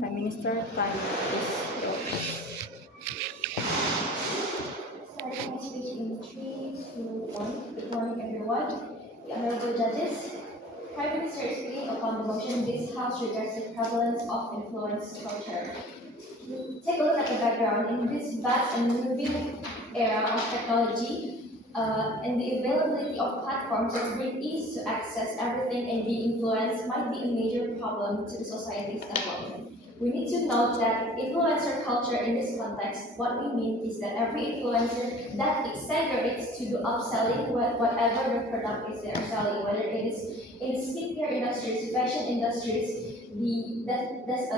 Prime Minister, time is yours. Starting my speech in 3, 2, 1. Good morning, everyone. The honorable judges. Prime Minister is speaking upon the motion this House regards the prevalence of influence culture. Take a look at the background. In this vast and moving era of technology, and the availability of platforms that bring ease to access everything and be influenced might be a major problem to the society's development. We need to note that influencer culture in this context, what we mean is that every influencer that exaggerates to do upselling whatever the product is they are selling, whether it is in skincare industries, fashion industries, that's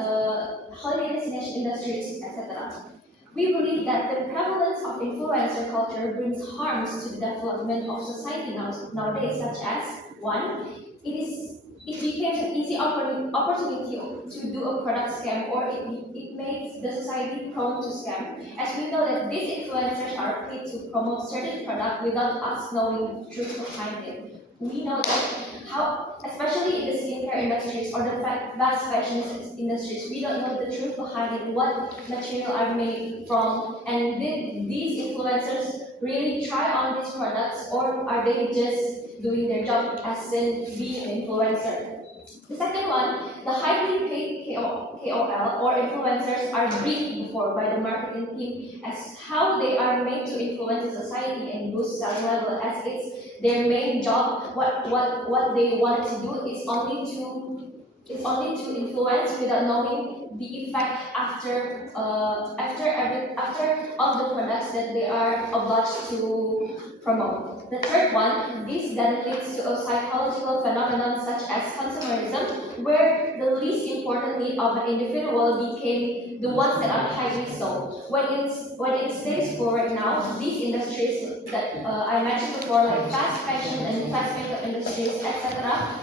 holiday destination industries, etc. We believe that the prevalence of influencer culture brings harms to the development of society nowadays, such as one, it became an easy opportunity to do a product scam, or it makes the society prone to scam. As we know that these influencers are paid to promote certain product without us knowing the truth behind it. We know that how, especially in the skincare industries or the fast fashion industries, we don't know the truth behind it, what material are made from, and did these influencers really try on these products, or are they just doing their job as in being an influencer? The second one, the highly paid KOL or influencers are briefed before by the marketing team as how they are made to influence the society and boost selling level, as it's their main job. What they want to do is only to influence without knowing the effect after all the products that they are obliged to promote. The third one, this then leads to a psychological phenomenon such as consumerism, where the least important need of an individual became the ones that are highly sold. When it stays forward now, these industries that I mentioned before, like fast fashion and fast makeup industries, etc.,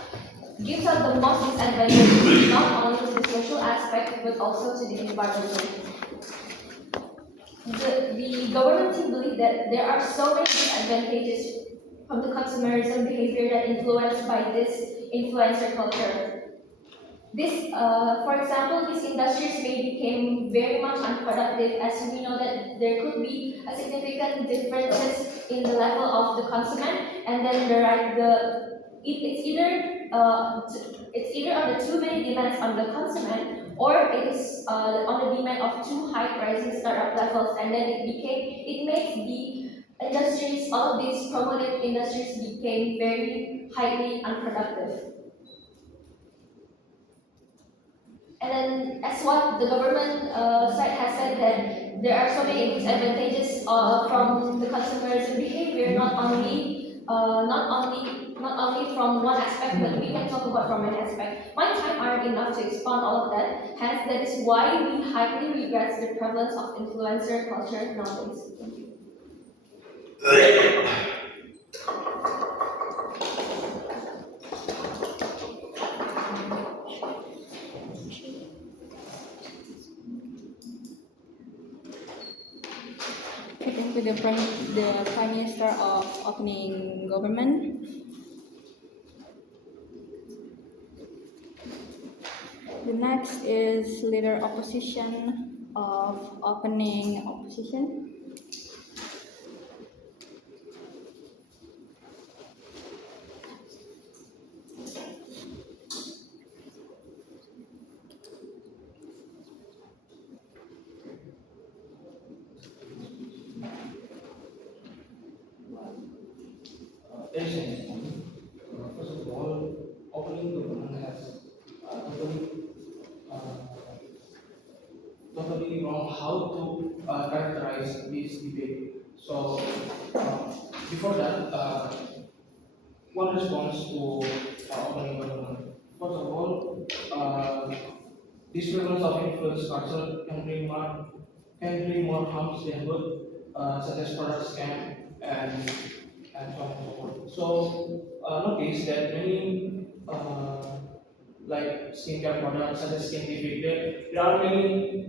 gives us the most disadvantages, not only to the social aspect but also to the environment. The government team believe that there are so many disadvantages from the consumerism behavior that influenced by this influencer culture. For example, these industries may become very much unproductive, as we know that there could be a significant differences in the level of the consumer, and then it's either on the too many demands on the consumer, or it is on the demand of too high pricing startup levels, and then it makes the industries, all of these promoted industries became very highly unproductive. And then, as what the government side has said, that there are so many disadvantages from the consumers' behavior, not only from one aspect, but we can talk about from many aspects. My time aren't enough to expound all of that. Hence, that is why we highly regret the prevalence of influencer culture nowadays. Thank you. Thank you, the Prime Minister of opening government. The next is leader opposition of opening opposition. First of all, opening government has totally wrong how to characterize this debate. So, before that, one response to opening government. First of all, this prevalence of influence culture can bring more harms than good, such as product scam and so on and so forth. So, notice that many like skincare products such as skin TV, there are many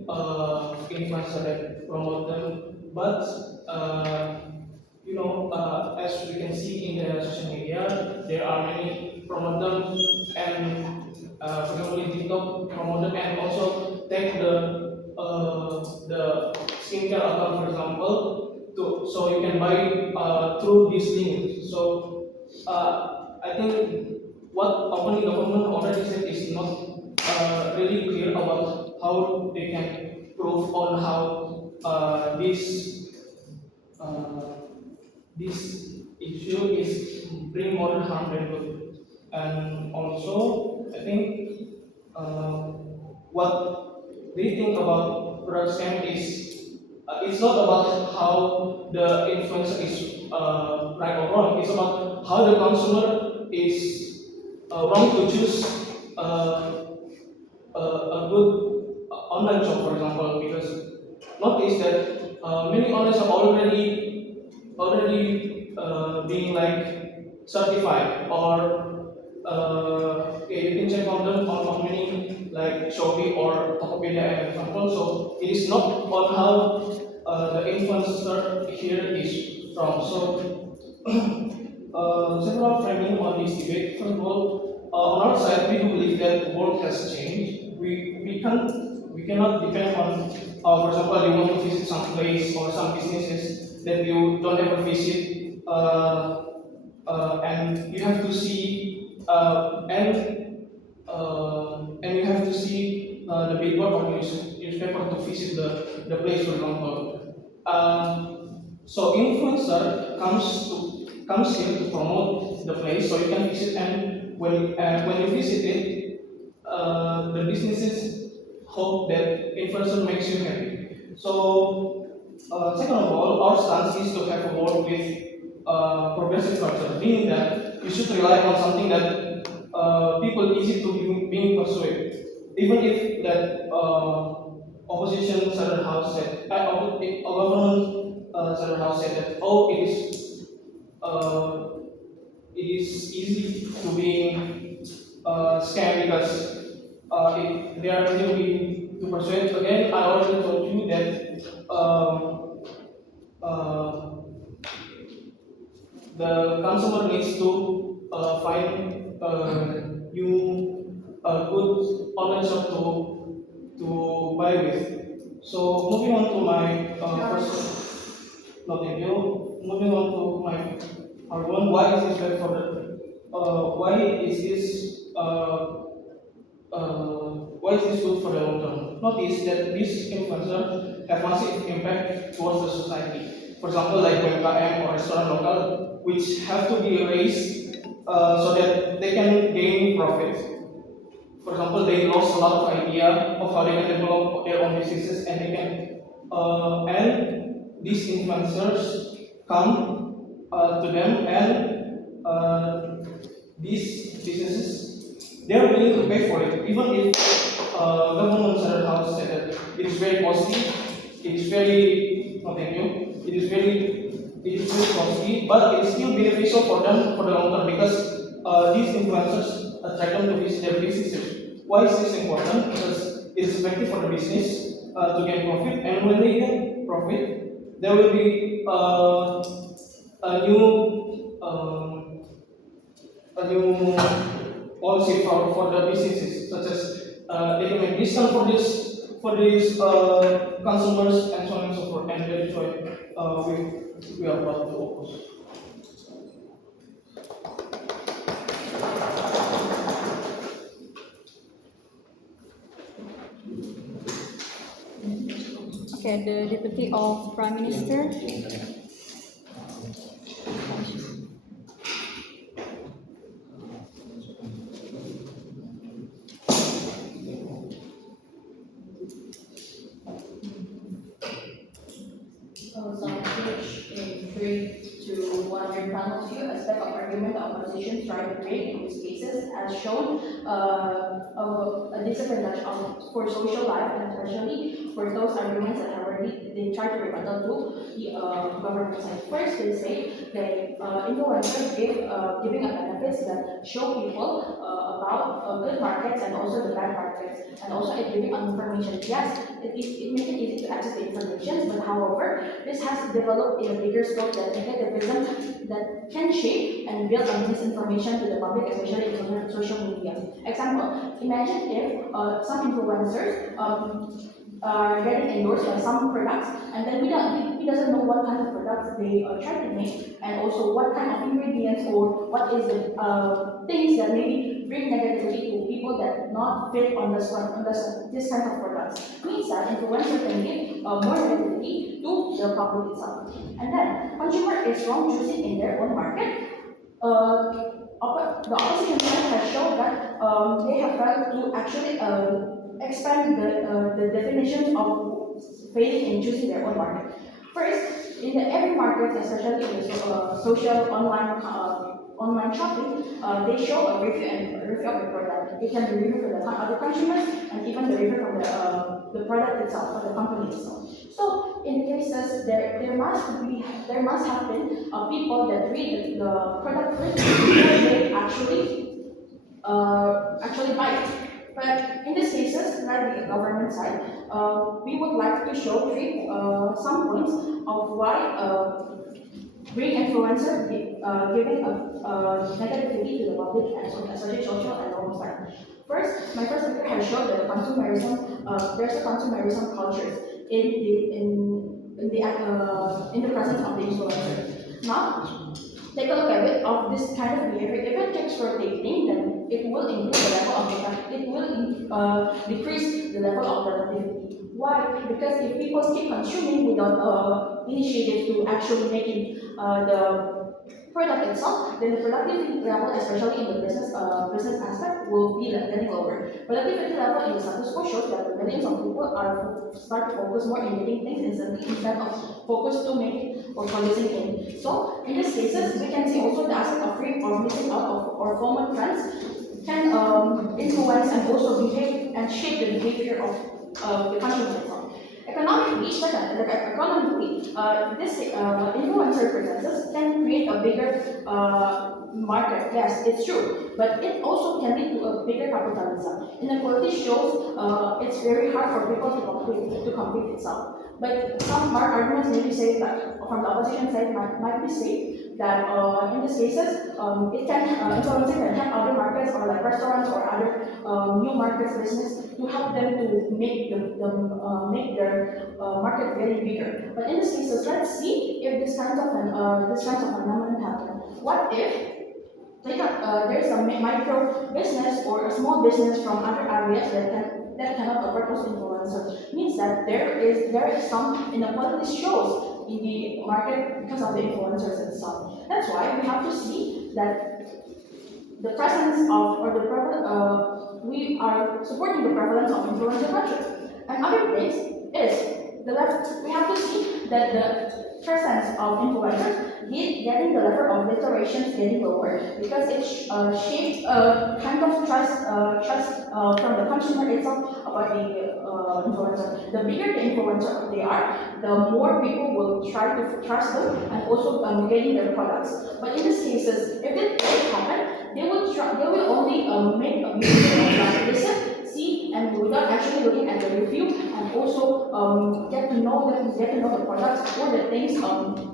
influencers that promote them, but as we can see in the social media, there are many promote them, and particularly TikTok promote them, and also take the skincare account, for example, so you can buy through this link. So I think what opening government already said is not really clear about how they can prove on how this issue is bring more harm than good. And also, I think what we think about product scam is it's not about how the influencer is right or wrong. It's about how the consumer is wrong to choose a good online shop, for example, because notice that many online shop already being like certified or yeah, you can check on them on many like Shopee or Tokopedia as example. So it is not on how the influencer here is from. So several framing on this debate. First of all, on our side, we do believe that the world has changed. We cannot depend on, for example, you want to visit some place or some businesses that you don't ever visit, and you have to see and you have to see the billboard or newspaper to visit the place, for example. So influencer comes here to promote the place, so you can visit, and when you visit it, the businesses hope that influencer makes you happy. So second of all, our stance is to have a world with progressive culture, meaning that you should rely on something that people easy to being persuaded, even if that opposition certain house said, if a government certain house said that uh, it is easy to be scam because they are really to persuade. Again, I already told you that the consumer needs to find new good online shop to buy with. So moving on to my first, no thank you. Moving on to my argument, why is this bad for why is this why is this good for the long term? Notice that these influencers have massive impact towards the society. For example, like UMKM or restaurant local, which have to be raised so that they can gain profit. For example, they lost a lot of idea of how they can develop their own businesses, and they can and these influencers come to them, and these businesses they are willing to pay for it, even if government certain house said that it is very costly, it is very no thank you, it is very costly, but it is still beneficial for them for the long term because these influencers attract them to visit their businesses. Why is this important? Because it is effective for the business to get profit, and when they get profit, there will be a new policy for the businesses, such as they can make discount for these consumers and so on and so forth, and that is why we are about to oppose. Okay, the Deputy of Prime Minister. Some page in 3 to 100 panel view, a step of argument the opposition tried to create in these cases has shown a disadvantage for social life, and especially for those arguments that are already they try to rebuttal to the government side. First, they say that influencers giving a benefits that show people about good markets and also the bad markets, and also it giving information. Yes, it makes it easy to access the information, but however, this has developed in a bigger scope that negativism that can shape shape and build on misinformation to the public, especially in social media. Example, imagine if some influencers are getting endorsed by some products, and then he doesn't know what kind of products they are trying to make, and also what kind of ingredients or what is the things that maybe bring negativity to people that not fit on this kind of products. Means that influencer can give more negativity to the public itself. And then consumer is wrong choosing in their own market. The opposition side has shown that they have tried to actually expand the definition of failing in choosing their own market. First, in every market, especially in the social online shopping, they show a review of the product. It can be review from the other consumers and even the review from the product itself or the company itself. So in cases there must have been people that read the product first before they actually buy it. But in these cases, like the government side, we would like to show some points of why green influencer giving a negativity to the public and especially social and normal side. First, my first speaker has showed that there's a consumerism culture in the presence of the influencer. Now, take a look at it of this kind of behavior. If it takes rotating, then it will increase the level of it will decrease the level of productivity. Why? Because if people keep consuming without initiative to actually making the product itself, then the productivity level, especially in the business aspect, will be getting lower. Productivity level in the status quo shows that millions of people start to focus more in making things instantly instead of focus to making or producing in. So in these cases, we can see also the aspect of fear or missing out of or formal trends can influence and also behave and shape the behavior of the consumer itself. Economically, this influencer presences can create a bigger market. Yes, it's true, but it also can lead to a bigger capitalism. Inequality shows it's very hard for people to compete itself. But some arguments maybe say that from the opposition side might be say that in these cases influencing can help other markets or like restaurants or other new markets business to help them to make their market very bigger. But in these cases, let's see if this kind of phenomenon happen. What if there's a micro business or a small business from other areas that cannot afford those influencers? Means that there is some inequality shows in the market because of the influencers itself. That's why we have to see that the presence of or we are supporting the prevalence of influencer culture. And other things is we have to see that the presence of influencers getting the level of literation is getting lower because it shapes a kind of trust from the consumer itself about the influencer. The bigger the influencer they are, the more people will try to trust them and also getting their products. But in these cases, if it doesn't happen, they will only make a video of listen, see, and without actually looking at the review and also get to know the products or the things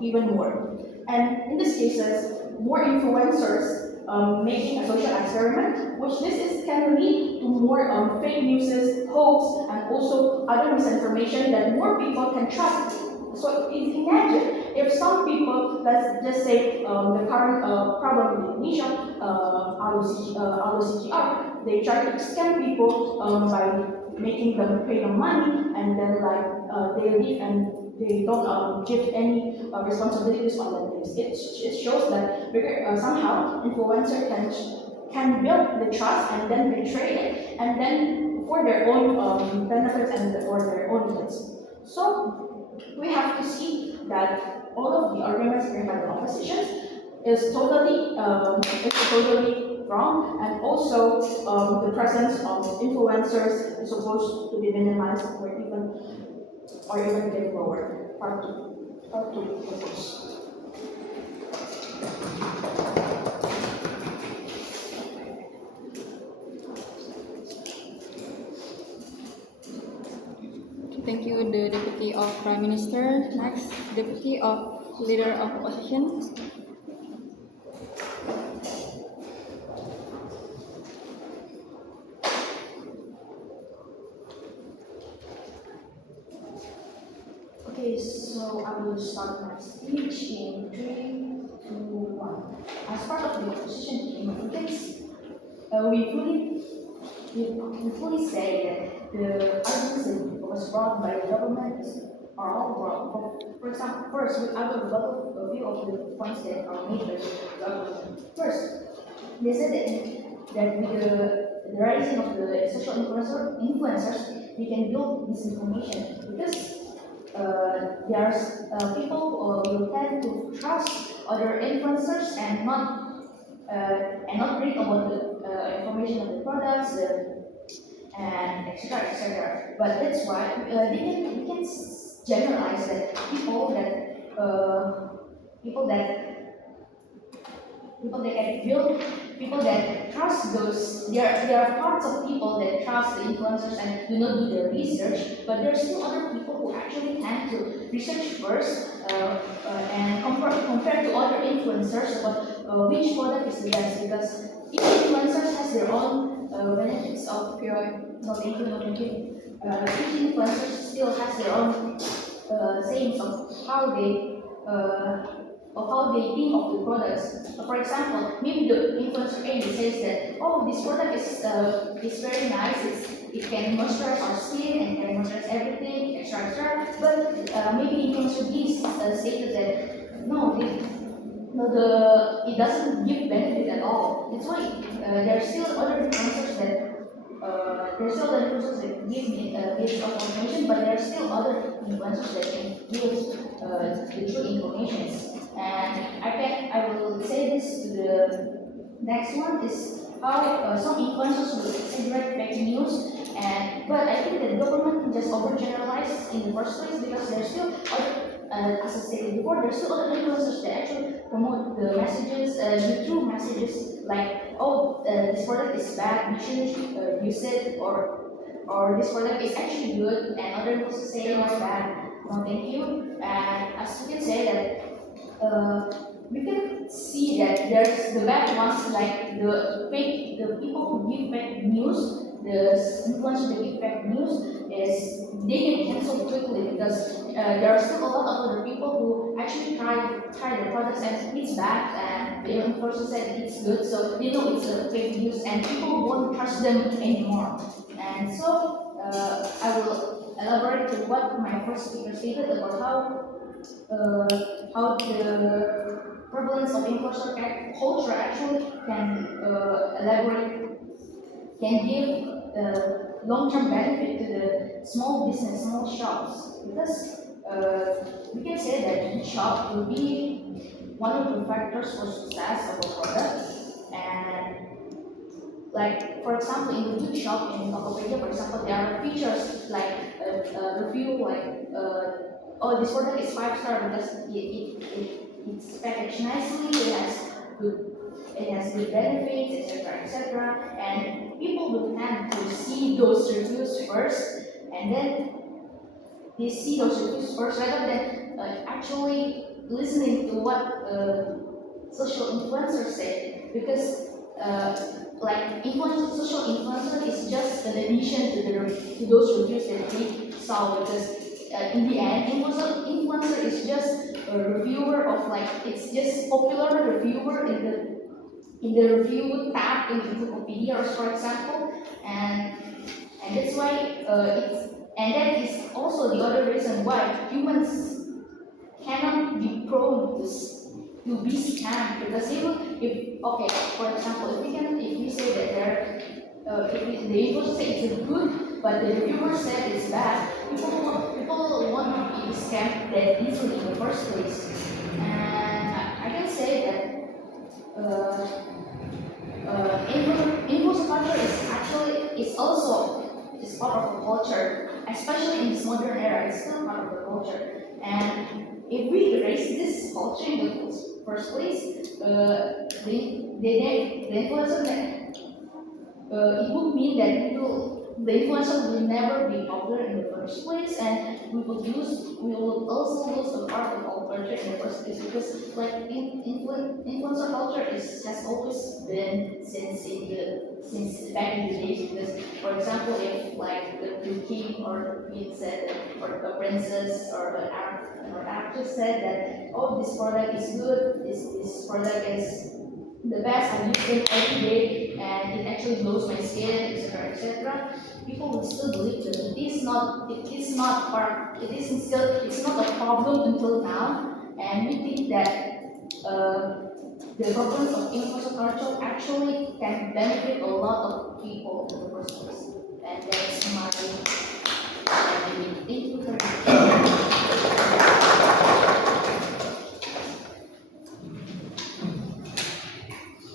even more. And in these cases, more influencers making a social experiment, which can lead to more fake news, hoax, and also other misinformation that more people can trust. So imagine if some people, let's just say the current problem in Indonesia, CGR, they try to scam people by making them pay them money and then they leave and they don't give any responsibilities on their things. It shows that somehow influencer can build the trust and then betray it and then for their own benefits and for their own needs. So we have to see that all of the arguments made by the opposition is totally wrong, and also the presence of influencers is supposed to be minimized or even get lower. Part two propose. Thank you, the Deputy of Prime Minister. Next, Deputy of Leader of Opposition. Okay, so I will start my speech in 3, 2, 1. As part of the opposition team, we fully say that the arguments that was brought by the government are all wrong. For example, first, I will rebuttal a few of the points that are made by the government. First, they said that with the rising of the social influencers, we can build misinformation because people will tend to trust other influencers and not read about the information of the products and etc. But that's why we can generalize that people that people that can build, people that trust those, there are parts of people that trust the influencers and do not do their research, but there are still other people who actually tend to research first and compare to other influencers about which product is the best, because each influencer has their own benefits of no thank you, no thank you. Each influencer still has their own sayings of how they think of the products. For example, maybe the influencer A says that, oh, this product is very nice, it can moisturize our skin and can moisturize everything, etc. But maybe influencer B stated that it doesn't give benefit at all. That's why there are still other influencers that give me bits of information, but there are still other influencers that can give the true information. And I will say this to the next one is how some influencers will exaggerate fake news, but I think the government just overgeneralized in the first place because there's still other, as I said before, there's still other influencers that actually promote the messages, the true messages like, oh, this product is bad, you shouldn't use it, or this product is actually good, and other influencers say it's bad. No, thank you. And as you can say that. We can see that there's the bad ones like the people who give fake news, the influencers that give fake news is they get cancelled quickly because there are still a lot of other people who actually try the products and it's bad and the influencer said it's good, so they know it's a fake news and people won't trust them anymore. And so I will elaborate to what my first speaker stated about how the prevalence of influencer culture actually can give long-term benefit to the small business, small shops, because we can say that each shop will be one of the factors for success of a product. And like, for example, in the food shop in Tokopedia, for example, there are features like a review like oh, this product is 5-star because it's packaged nicely, it has good benefits, etc. And people will tend to see those reviews first, and then they see those reviews first rather than actually listening to what social influencers say, because like social influencer is just an addition to those reviews that we saw, because in the end, influencer is just a reviewer of it's just popular reviewer in the review tab in Wikipedia, for example, and that's why and that is also the other reason why humans cannot be prone to be scammed, because for example, if we say that the influencer say it's good, but the reviewer said it's bad, people won't be scammed that easily in the first place. And I can say that influencer culture is part of the culture, especially in this modern era. It's still part of the culture, and if we erase this culture in the first place, the influencer it would mean that the influencer will never be popular in the first place, and we will also lose a part of our culture in the first place, because influencer culture has always been since back in the days. Because, for example, if the king or the queen said that, or a princess or an actress said that, oh, this product is good, this product is the best, I use it every day and it actually glows my skin, etc., etc., people will still believe that it's not a problem until now, and we think that the purpose of infrastructure actually can benefit a lot of people in the first place. And that's my thank you very much.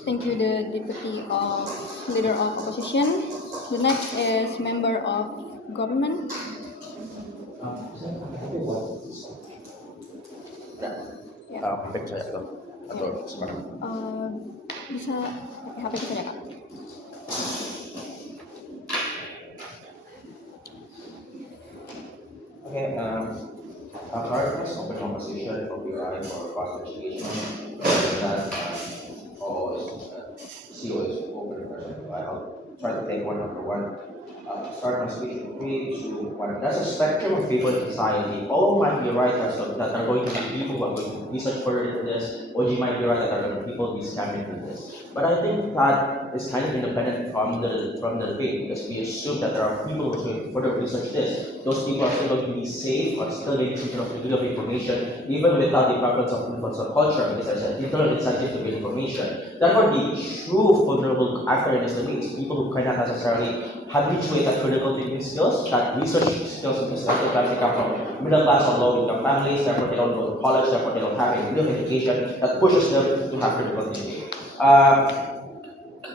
Thank you, the Deputy of Leader of Opposition. The next is Member of Government. Patricia atau sekarang. Bisa pakai HP kita ya, Kak? Okay, prioritize open conversation for PI for fast education. That CEO is open person. I'll try to take one after one. Start my speech in 3, 2, 1. There's a spectrum of people in society. All might be right that are going to be people who are going to research further into this. OG might be right that are going to be people who be scamming into this. But I think that is kind of independent from the debate, because we assume that there are people who are going to further research this. Those people are still going to be safe, or still getting some kind of degree of information, even without the prevalence of influencer culture, because there's an internal incentive to get information. Therefore, the true vulnerable actor in this debate is people who cannot necessarily habituate that critical thinking skills, that research skills, because sometimes they come from middle class or low income families, therefore they don't go to college, therefore they don't have a real education that pushes them to have critical thinking.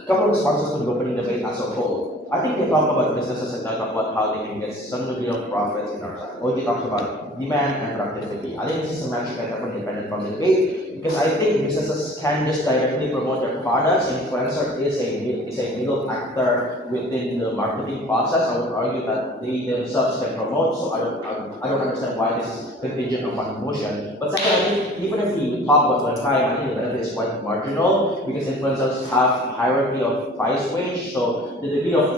Couple of responses to the opening debate as a whole. I think they talk about businesses and they talk about how they can get some degree of profits in our side. OG talks about demand and productivity. I think this is a metric that's independent from the debate, because I think businesses can just directly promote their products. Influencer is a middle actor within the marketing process. I would argue that they themselves can promote, so I don't understand why this is contingent upon promotion. But second, I think even if we talk about one time, I think the benefit is quite marginal, because influencers have hierarchy of price range. So the degree of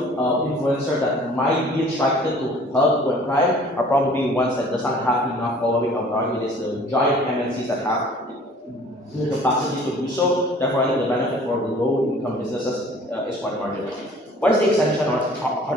influencer that might be attracted to help one crime are probably ones that does not have enough following. I would argue it is the giant MNCs that have the capacity to do so. Therefore, I think the benefit for the low-income businesses is quite marginal. What is the extension on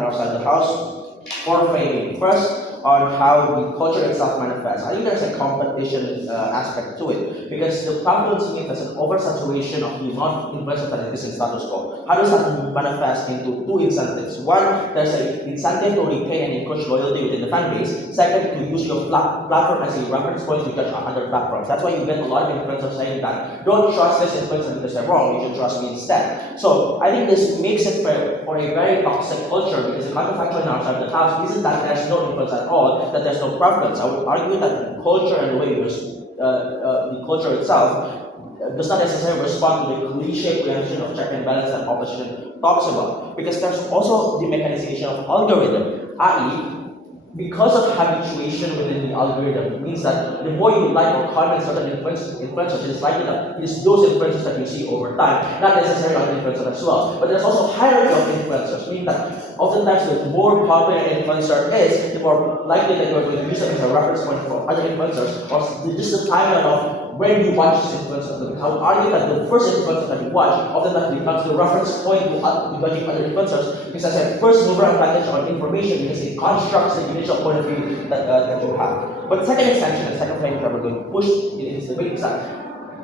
our side of the house? For framing. First, on how the culture itself manifests. I think there's a competition aspect to it, because the prevalence means there's an oversaturation of the amount of influencers that exist in status quo. How does that manifest into two incentives? One, there's an incentive to retain and encourage loyalty within the fan base. Second, to use your platform as a reference point to judge other platforms. That's why you get a lot of influencers saying that, don't trust this influencer because they're wrong, you should trust me instead. So I think this makes it for a very toxic culture, because the counterfactual in our side of the house isn't that there's no influence at all, that there's no preference. I would argue that the culture and the way the culture itself does not necessarily respond to the cliche preemption of check and balance that opposition talks about, because there's also the mechanization of algorithm, i.e., because of habituation within the algorithm, it means that the more you like or comment certain influencers, it is likely that it is those influencers that you see over time, not necessarily other influencers as well. But there's also hierarchy of influencers, meaning that oftentimes the more popular an influencer is, the more likely that you're going to use them as a reference point for other influencers, or just the timeline of when you watch this influencer. I would argue that the first influencer that you watch oftentimes becomes the reference point to judging other influencers, because as a first mover advantage on information, because it constructs the initial point of view that you have. But second extension and second thing that we're going to push in this debate is that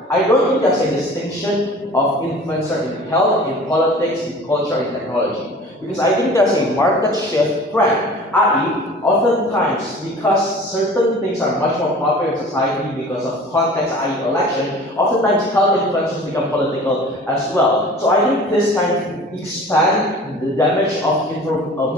I don't think there's a distinction of influencer in health, in politics, in culture, in technology. Because I think there's a market shift trend, i.e., oftentimes, because certain things are much more popular in society because of context, i.e., election, oftentimes health influencers become political as well. So I think this kind of expand the damage of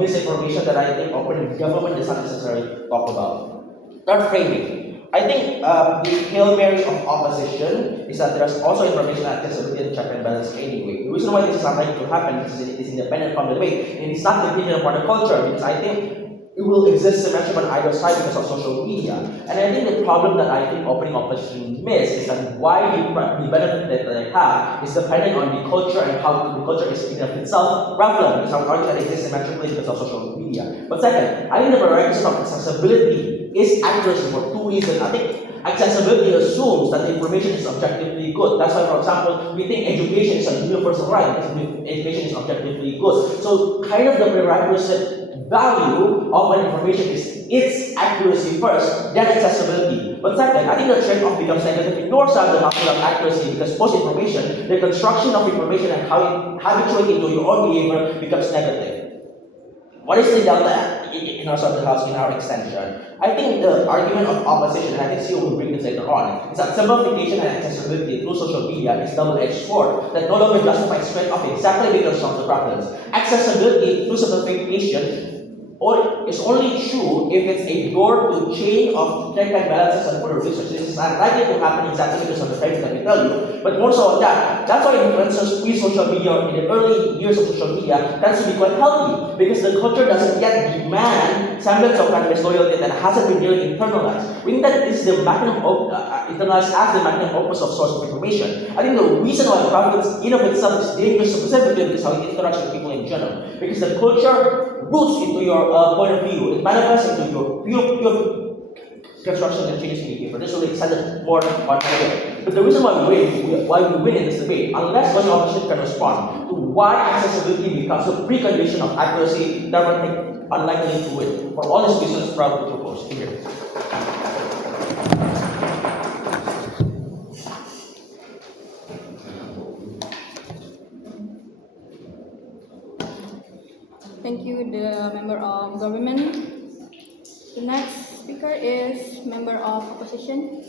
misinformation that I think open government does not necessarily talk about. Third, framing. I think the Hail Mary of opposition is that there's also information accessibility and check and balance anyway. The reason why this is not likely to happen is it is independent from the debate, and it's not dependent upon the culture, because I think it will exist symmetry on either side because of social media. And I think the problem that I think opening opposition miss is that why the benefit that they have is dependent on the culture and how the culture is in of itself prevalent, because I would argue that it exists symmetrically because of social media. But second, I think the prerequisite of accessibility is accuracy for two reasons. I think accessibility assumes that the information is objectively good. That's why, for example, we think education is a universal right because education is objectively good. So kind of the prerequisite value of an information is its accuracy first, then accessibility. But second, I think the trade-off becomes negative in your side, the notion of accuracy, because post-information, the construction of information and how it habituates into your own behavior becomes negative. What is the delta in our side of the house in our extension? I think the argument of opposition, and I think CEO will bring this later on, is that simplification and accessibility through social media is double-edged sword that no longer justifies straight off exactly because of the preference. Accessibility through simplification is only true if it's a door to chain of check and balances and further research. This is unlikely to happen exactly because of the facts that we tell you, but more so that. That's why influencers pre-social media in the early years of social media tends to be quite healthy because the culture doesn't yet demand semblance of fan-based loyalty that hasn't been really internalized. We think that this is the magnum internalized as the magnum opus of source of information. I think the reason why prevalence in of itself is dangerous specifically because how it interacts with people in general. Because the culture roots into your point of view, it manifests into your pure construction and changes in behavior. This will be extended more on here. But the reason why we win in this debate, unless one opposition can respond to why accessibility becomes a precondition of accuracy, therefore unlikely to win. For all these reasons, proud to propose here. Thank you, the member of government. The next speaker is member of opposition.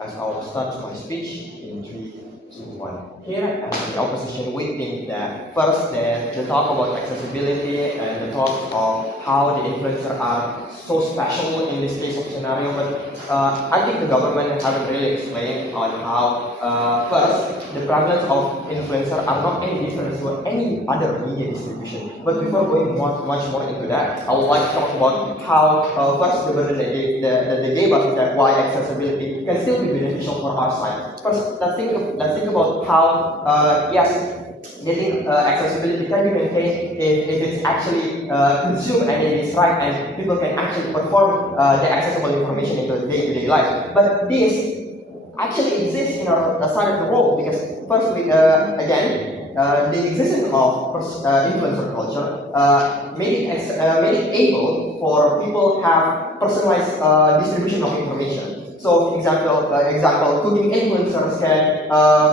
As I will start my speech in 3, 2, 1. Here, as the opposition, we think that first that the talk about accessibility and the talk of how the influencers are so special in this case of scenario, but I think the government haven't really explained on how first the prevalence of influencers are not any different to any other media distribution. But before going much more into that, I would like to talk about how first the burden that they gave us is that why accessibility can still be beneficial for our side. First, let's think about how yes, getting accessibility can be maintained if it's actually consumed and it is right and people can actually perform the accessible information into day-to-day life. But this actually exists in our side of the world because first we again the existence of influencer culture made it able for people to have personalized distribution of information. So, example, cooking influencers can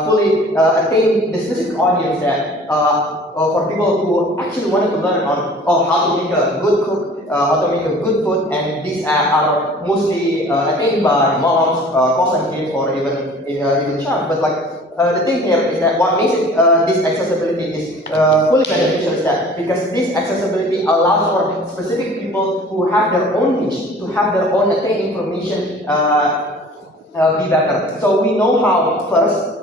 fully attain the specific audience that for people who actually wanted to learn on how to make a good cook, how to make a good food, and these are mostly attained by moms, and kids, or even child. But the thing here is that what makes this accessibility is fully beneficial is that because this accessibility allows for specific people who have their own niche to have their own attained information be better. So we know how first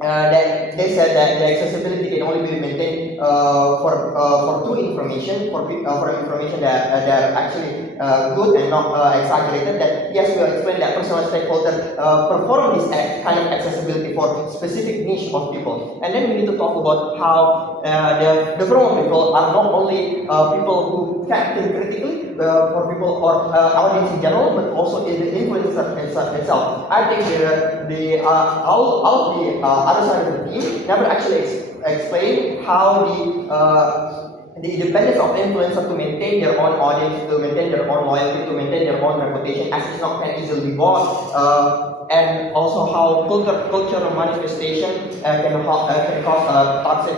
that they said that the accessibility can only be maintained for two information, for information that are actually good and not exaggerated. That yes, we will explain that personal stakeholder perform this kind of accessibility for specific niche of people. And then we need to talk about how the formal people are not only people who can think critically for people or audience in general, but also in the influencer itself. I think all of the other side of the team never actually explain how the independence of influencer to maintain their own audience, to maintain their own loyalty, to maintain their own reputation, as it's not can easily bought, and also how cultural manifestation can cause toxic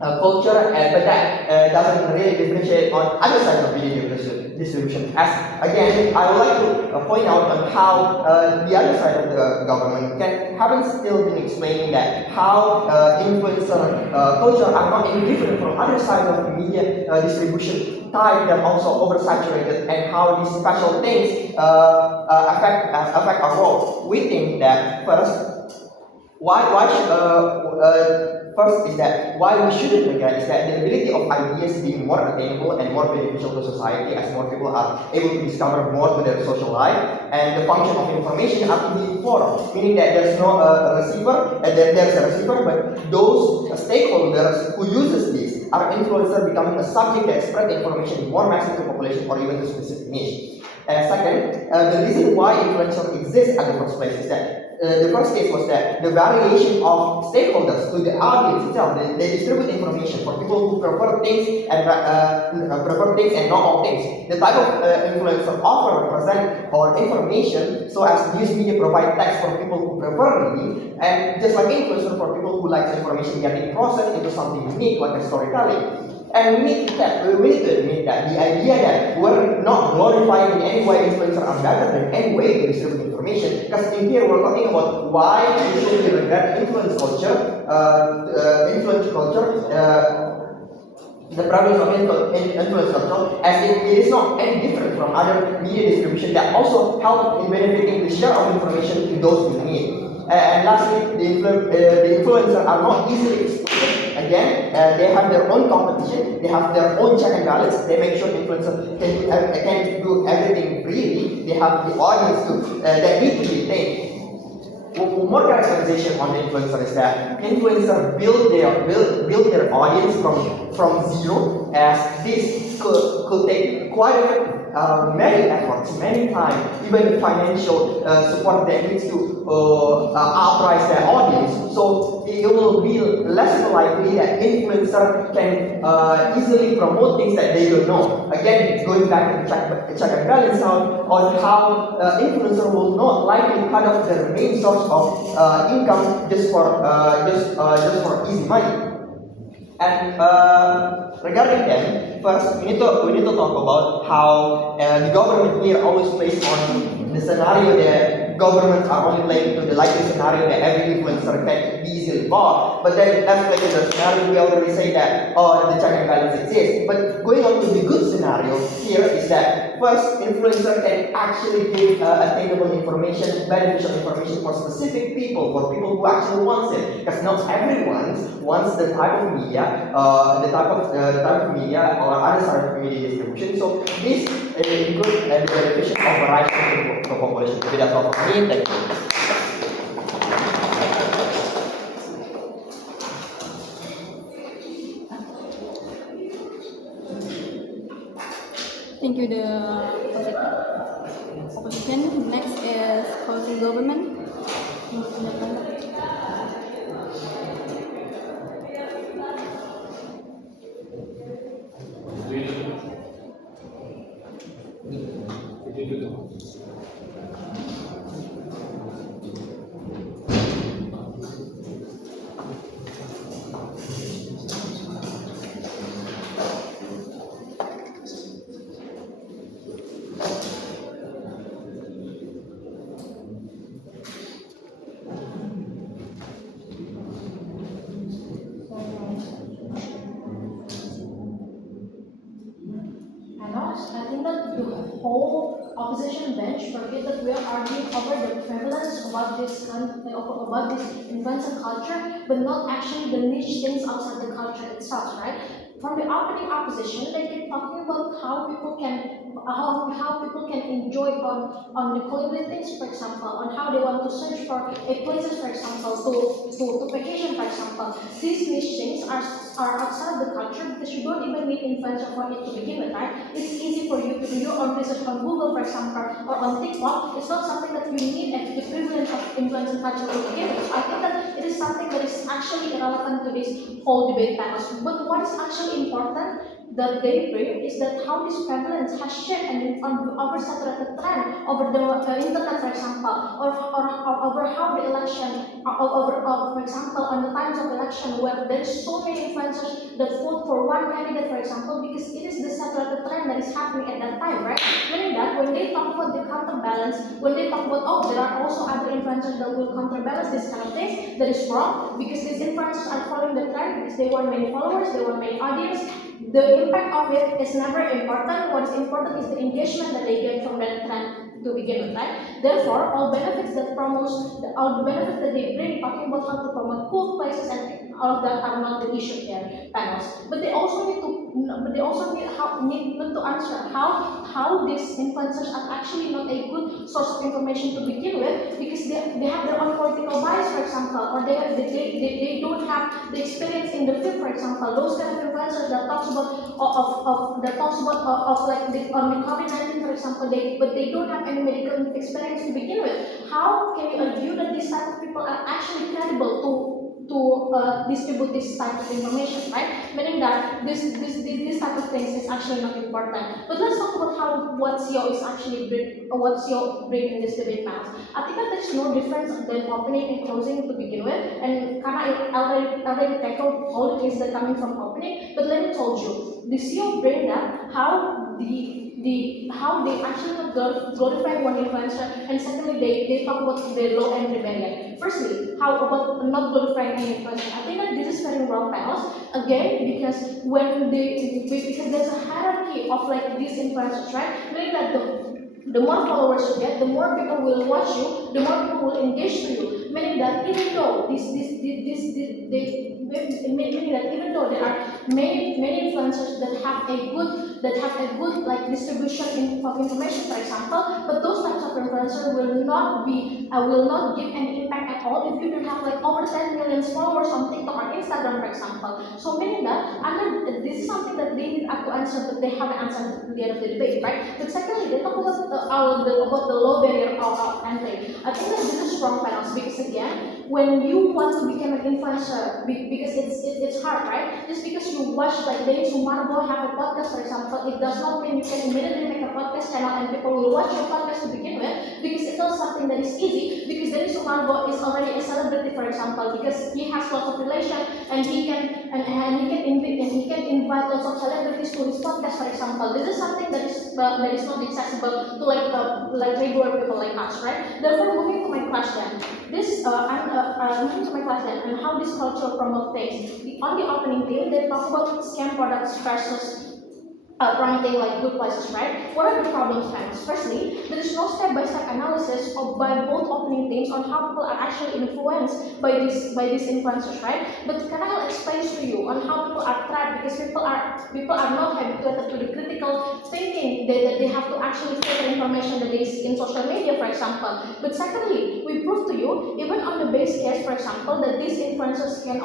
culture, but that doesn't really differentiate on other side of video distribution. As again, I would like to point out on how the other side of the government haven't still been explaining that how influencer culture are not any different from other side of the media distribution type that also oversaturated, and how these special things affect our role. We think that first is that why we shouldn't forget is that the ability of ideas being more attainable and more beneficial to society as more people are able to discover more to their social life, and the function of information are to be informed, meaning that there's no receiver and there's a receiver, but those stakeholders who uses this are influencers becoming a subject that spread information in more massive to population or even to specific niche. And second, the reason why influencer exists at the first place is that the first case was that the variation of stakeholders to the audience itself, they distribute information for people who prefer things and not all things. The type of influencer offer, present, or information so as news media provide text for people who prefer reading, and just like influencer for people who like information getting processed into something unique like a storytelling. And we need to admit that the idea that we're not glorifying in any way influencers are better than any way to distribute information, because in here we're talking about why we should regard influence culture, the prevalence of influence culture, as it is not any different from other media distribution that also help in benefiting the share of information to those who need. And lastly, the influencers are not easily excluded. Again, they have their own competition, they have their own check and balance, they make sure influencers can do everything freely, they have the audience that need to be retained. More characterization on the influencer is that influencers build their audience from zero, as this could take quite many efforts, many time, even financial support that needs to outprice their audience. So it will be less likely that influencer can easily promote things that they don't know. Again, going back to check and balance on how influencer will not likely cut off their main source of income just for easy money. And regarding them, first we need to talk about how the government here always plays on the scenario that governments are only playing to the likely scenario that every influencer can be easily bought. But then that's like the scenario we already say that the check and balance exists. But going on to the good scenario here is that first, influencer can actually give attainable information, beneficial information for specific people, for people who actually wants it. Because not everyone wants the type of media, the type of media or other side of media distribution. So this includes the beneficial of variety to population. So that's all for me. Thank you. Thank you, the opposition. Next is council government. I think that the whole opposition bench forget that we are arguing over the prevalence about this influencer culture, but not actually the niche things outside the culture itself, right? From the opening opposition, they keep talking about how people can enjoy on the culinary things, for example, on how they want to search for a places, for example, to vacation, for example. These niche things are outside the culture because you don't even need influencer for it to begin with, right? It's easy for you to do your own research on Google, for example, or on TikTok. It's not something that you need the privilege of influencer culture to begin with. So I think that it is something that is actually irrelevant to this whole debate panel. But what is actually important that they bring is that how this prevalence has shaped and oversaturated trend over the internet, for example, or over how the election, for example, on the times of election where there is so many influencers that vote for one candidate, for example, because it is the saturated trend that is happening at that time, right? Meaning that when they talk about the counterbalance, when they talk about, oh, there are also other influencers that will counterbalance this kind of things, that is wrong, because these influencers are following the trend, because they want many followers, they want many audience. The impact of it is never important. What is important is the engagement that they get from that trend to begin with, right? Therefore, all benefits that all the benefits that they bring, talking about how to promote cool places and all of that are not the issue here, panels. But they also need to answer how these influencers are actually not a good source of information to begin with, because they have their own political bias, for example, or they don't have the experience in the field, for example. Those kind of influencers that talks about like on the COVID-19, for example, but they don't have any medical experience to begin with. How can you argue that these type of people are actually credible to distribute this type of information, right? Meaning that this type of things is actually not important. But let's talk about what CEO is actually what CEO bring in this debate now. I think that there's no difference than opening and closing to begin with, and kind of already tackled all the things that coming from opening. But let me tell you, the CEO bring that how they actually not glorify one influencer, and secondly they talk about the low entry barrier. Firstly, how about not glorifying any influencer? I think that this is very wrong, panels. Again, because because there's a hierarchy of like these influencers, right? Meaning that the more followers you get, the more people will watch you, the more people will engage to you. Meaning that even though meaning that even though there are many influencers that have a good like distribution of information, for example, but those types of influencers will not give any impact at all if you don't have like over 10 million followers on TikTok or Instagram, for example. So meaning that this is something that they need to answer, but they haven't answered at the end of the debate, right? But secondly, they talk about the low barrier of entry. I think that this is wrong, panels, because again, when you want to become an influencer, because it's hard, right? Just because you watch like Dennis Sumargo have a podcast, for example, it does not mean you can immediately make a podcast channel and people will watch your podcast to begin with, because it's not something that is easy. Because Dennis Sumargo is already a celebrity, for example, because he has lots of relations and he can invite lots of celebrities to his podcast, for example. This is something that is not accessible to like regular people like us, right? Therefore, moving to my question, and how this culture promote things. On the opening day, they talk about scam products versus promoting like good places, right? What are the problems, fans? Firstly, there is no step-by-step analysis by both opening teams on how people are actually influenced by these influencers, right? But can I explain to you on how people are trapped, because people are not habituated to the critical thinking that they have to actually filter information that they see in social media, for example. But secondly, we prove to you, even on the base case, for example, that these influencers can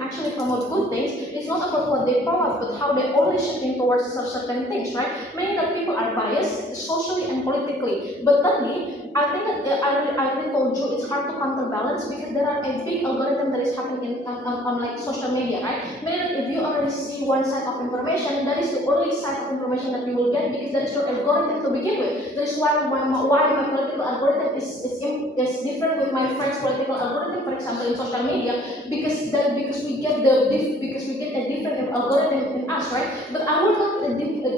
actually promote good things. It's not about what they promote, but how they only shifting towards certain things, right? Meaning that people are biased socially and politically. But thirdly, I think that I already told you it's hard to counterbalance, because there are a big algorithm that is happening on like social media, right? Meaning that if you already see one side of information, that is the only side of information that you will get, because that is your algorithm to begin with. That is why my political algorithm is different with my friend's political algorithm, for example, in social media, because we get a different algorithm in us, right? But I will not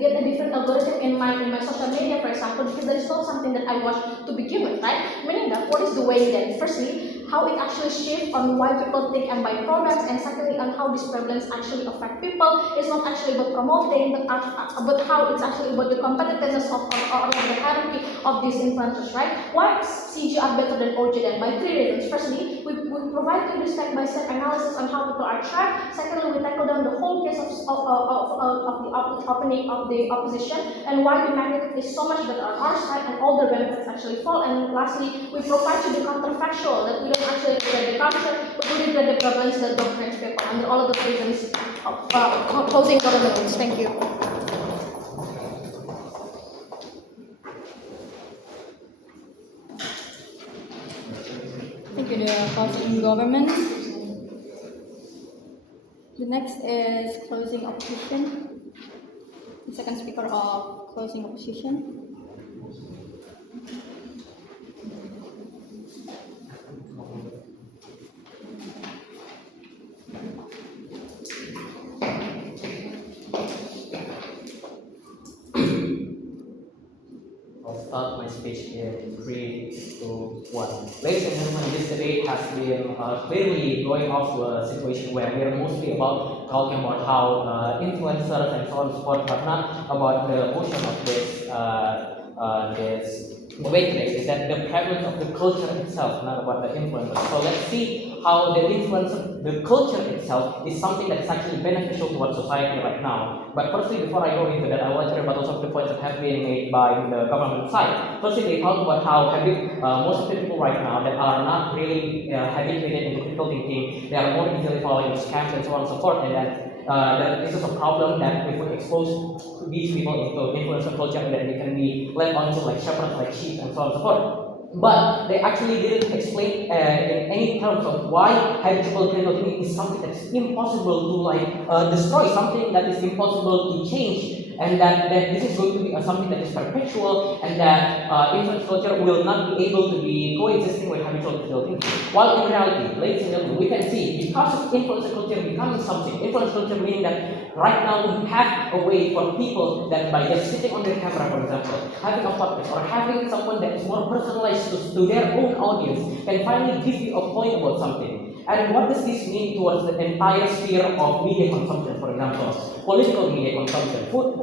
get a different algorithm in my social media, for example, because that is not something that I watch to begin with, right? Meaning that what is the way then? Firstly, how it actually shifts on why people think and buy products, and secondly, on how this prevalence actually affect people. It's not actually about promoting, but how it's actually about the competitiveness of the hierarchy of these influencers, right? Why CG are better than OG then? By 3 reasons. Firstly, we provide you the step-by-step analysis on how people are tracked. Secondly, we tackle down the whole case of the opening of the opposition, and why the magnitude is so much better on our side, and all the benefits actually fall. And lastly, we provide you the counterfactual, that we don't actually regret the culture, but we regret the prevalence that don't French people under all of the reasons of closing governments. Thank you. Thank you, the closing government. The next is closing opposition. second speaker of closing opposition. I'll start my speech in 3, 2, 1. Ladies and gentlemen, this debate has been clearly going off to a situation where we are mostly about talking about how influencers and so on and so forth, but not about the motion of this debate today. Is that the prevalence of the culture itself, not about the influencers. So let's see how the influence of the culture itself is something that is actually beneficial to our society right now. But firstly, before I go into that, I want to hear about some of the points that have been made by the government side. Firstly, they talk about how most of the people right now that are not really habituated into critical thinking, they are more easily following scams and so on and so forth, and that this is a problem that if we expose these people into influencer culture, then they can be led onto like shepherds, like sheep, and so on and so forth. But they actually didn't explain in any terms of why habitual critical thinking is something that's impossible to destroy, something that is impossible to change, and that this is going to be something that is perpetual, and that influence culture will not be able to be coexisting with habitual critical thinking. While in reality, ladies and gentlemen, we can see because of influence culture becoming something, influence culture meaning that right now we have a way for people that by just sitting on their camera, for example, having a podcast or having someone that is more personalized to their own audience can finally give you a point about something. And what does this mean towards the entire sphere of media consumption, for example, political media consumption, food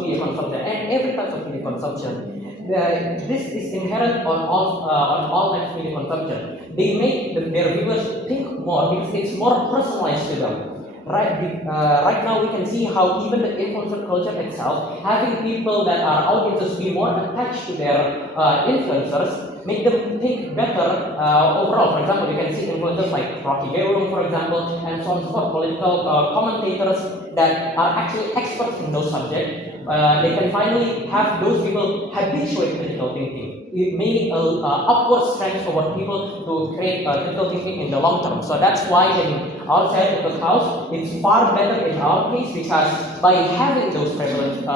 media consumption, and every type of media consumption? This is inherent on all types of media consumption. They make their viewers think more because it's more personalized to them. Right now we can see how even the influencer culture itself, having people that are audiences be more attached to their influencers, make them think better overall. For example, you can see influencers like Rocky Gerung, for example, and so on and so forth, political commentators that are actually experts in those subjects. They can finally have those people habituate critical thinking, meaning upward strength for people to create critical thinking in the long term. So that's why in outside of the house, it's far better in our case because by having those prevalent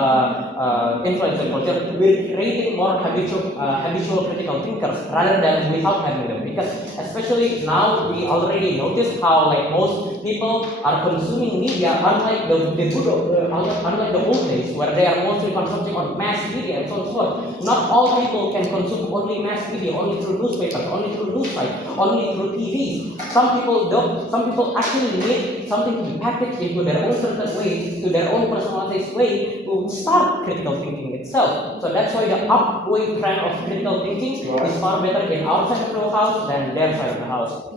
influencer culture, we're creating more habitual critical thinkers rather than without having them. Because especially now we already notice how like most people are consuming media unlike unlike the old days where they are mostly consuming on mass media and so on and so forth. Not all people can consume only mass media, only through newspapers, only through news sites, only through TVs. Some people don't. Some people actually need something to be packaged into their own certain way, to their own personalized way to start critical thinking itself. So that's why the upward trend of critical thinking is far better in our side of the house than their side of the house.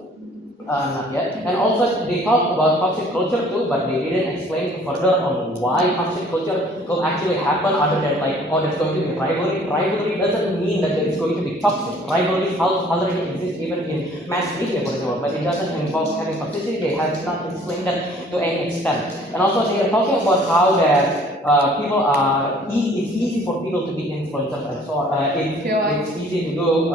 Not yet. And also they talk about toxic culture too, but they didn't explain further on why toxic culture will actually happen other than like, oh, there's going to be rivalry. Rivalry doesn't mean that it's going to be toxic. Rivalry already exists even in mass media, for example, but it doesn't involve having toxicity. They have not explained that to any extent. And also they are talking about how that it's easy for people to be influencers and so on. It's easy to do.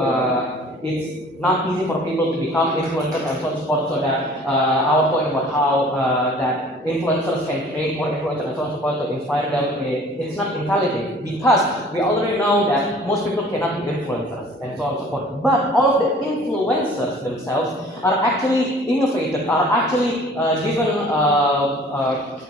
It's not easy for people to become influencers and so on and so forth. So that our point about how that influencers can create more influencers and so on and so forth to inspire them, it's not invalid because we already know that most people cannot be influencers and so on and so forth. But all of the influencers themselves are actually innovated, are actually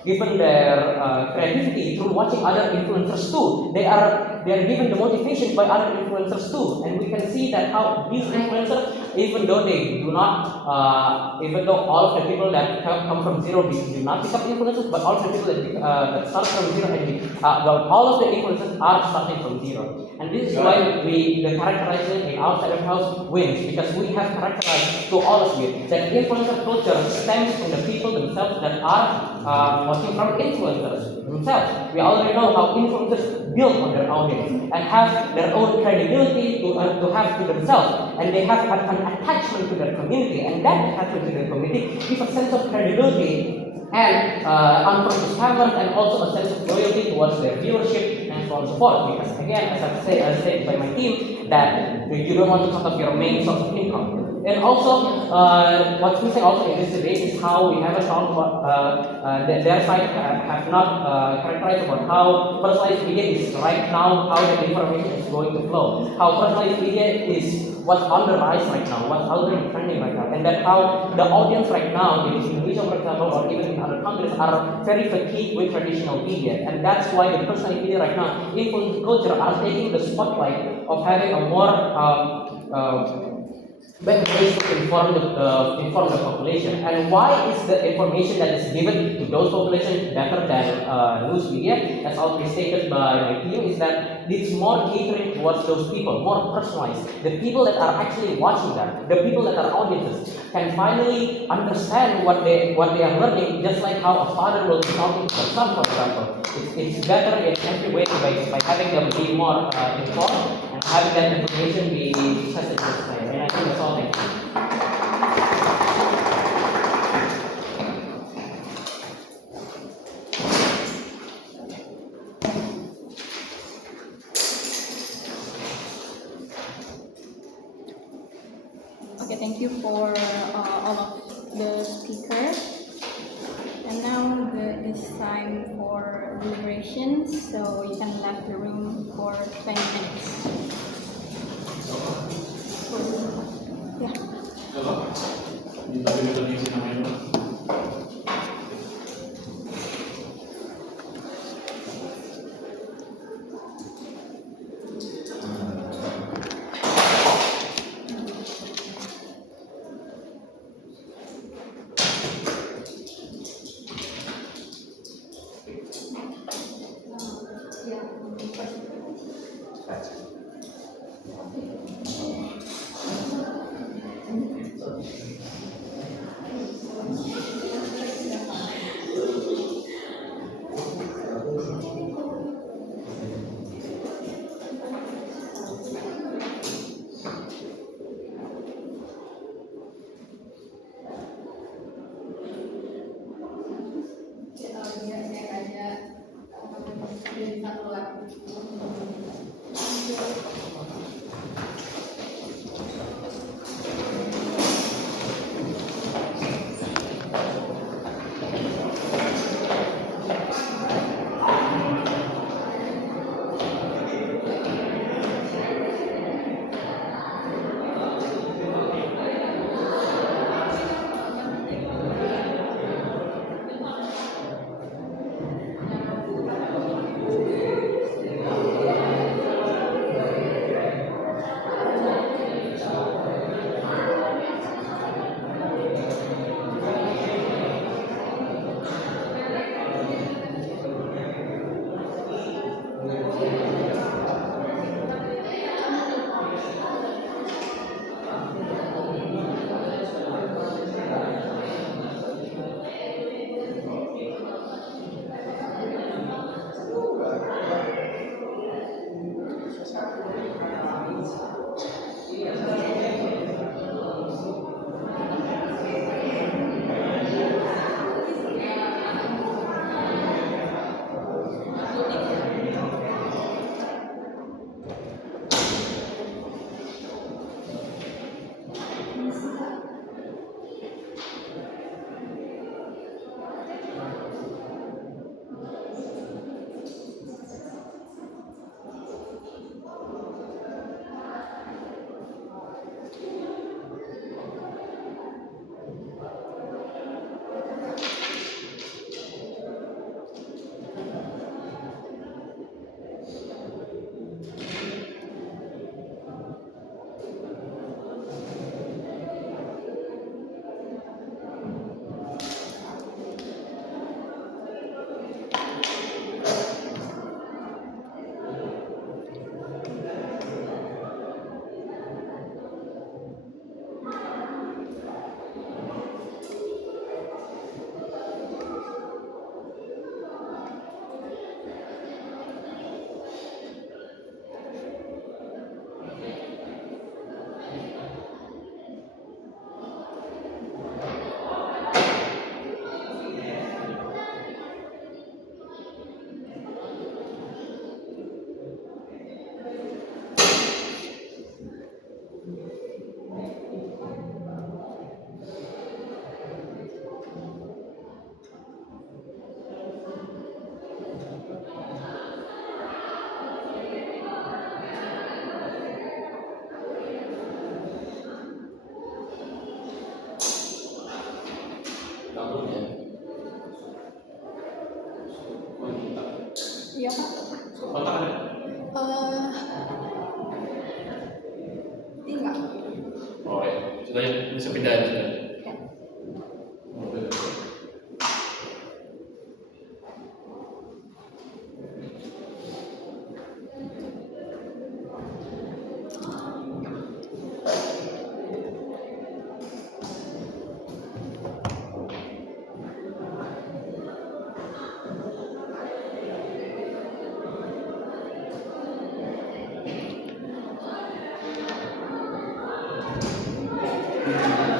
given their creativity through watching other influencers too. They are given the motivation by other influencers too, and we can see that how these influencers, even though they do not, even though all of the people that come from zero do not become influencers, but all of the people that start from zero and all of the influencers are starting from zero. And this is why the characterization in our side of the house wins, because we have characterized to all of you that influencer culture stems from the people themselves that are working from influencers themselves. We already know how influencers build on their audience and have their own credibility to have to themselves, and they have an attachment to their community, and that attachment to their community gives a sense of credibility and unpromised talent, and also a sense of loyalty towards their viewership and so on and so forth. Because again, as I said by my team, that you don't want to cut off your main source of income. And also, what we say also in this debate is how we haven't talked about their side have not characterized about how personalized media is right now, how the information is going to flow, how personalized media is what's on the rise right now, what's out there trending right now, and that how the audience right now in Indonesia, for example, or even in other countries are very fatigued with traditional media, and that's why the personalized media right now, influence culture, are taking the spotlight of having a more better ways to inform the population. And why is the information that is given to those populations better than news media, as already stated by my team, is that it's more catering towards those people, more personalized. The people that are actually watching that, the people that are audiences, can finally understand what they are learning, just like how a father will be talking to their son, for example. It's better in every way by having them be more informed and having that information be tested to society. And I think that's all. Thank you. Okay, thank you for all of the speakers. And now it's time for deliberations, so you can leave the room for 20 minutes. Bisa pindahan sudah. Ya.